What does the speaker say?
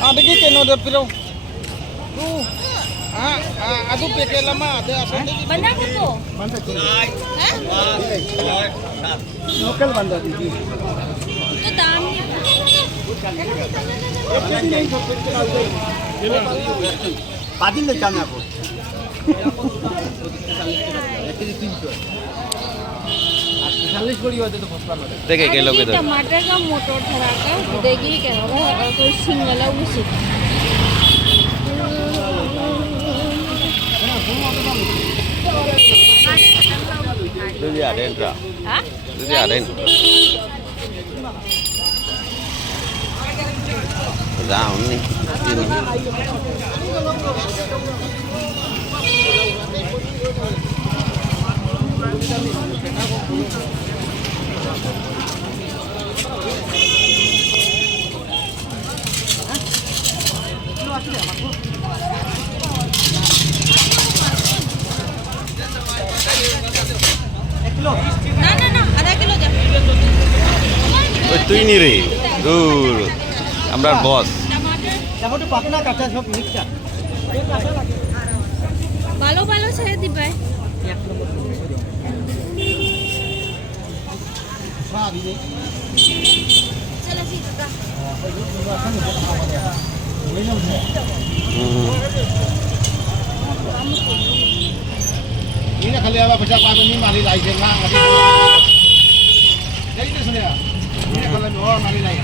Ada ki keno de pilo. Adu peke lama ada asal. Bandar kok? Bandar. Local bandar didi. Itu dalamnya. Padin le जाना को. देखे के लोग इधर टमाटर का मोटर ठहरा का देगी क्या होगा और कोई सिंगल है उसी Jadi ada yang tak? Hah? Jadi ada yang down nih ini. না আধা কিলো যা তুই নি রে দূর আমরা বস टमाटर पाकना काटा सब मिक्सर. ভালো ভালো ছেড়ে দিবে চলো ঠিক আছে Ini kali apa baca apa ini mari lagi lah. Jadi itu sudah. Ini kalau mau mari lagi.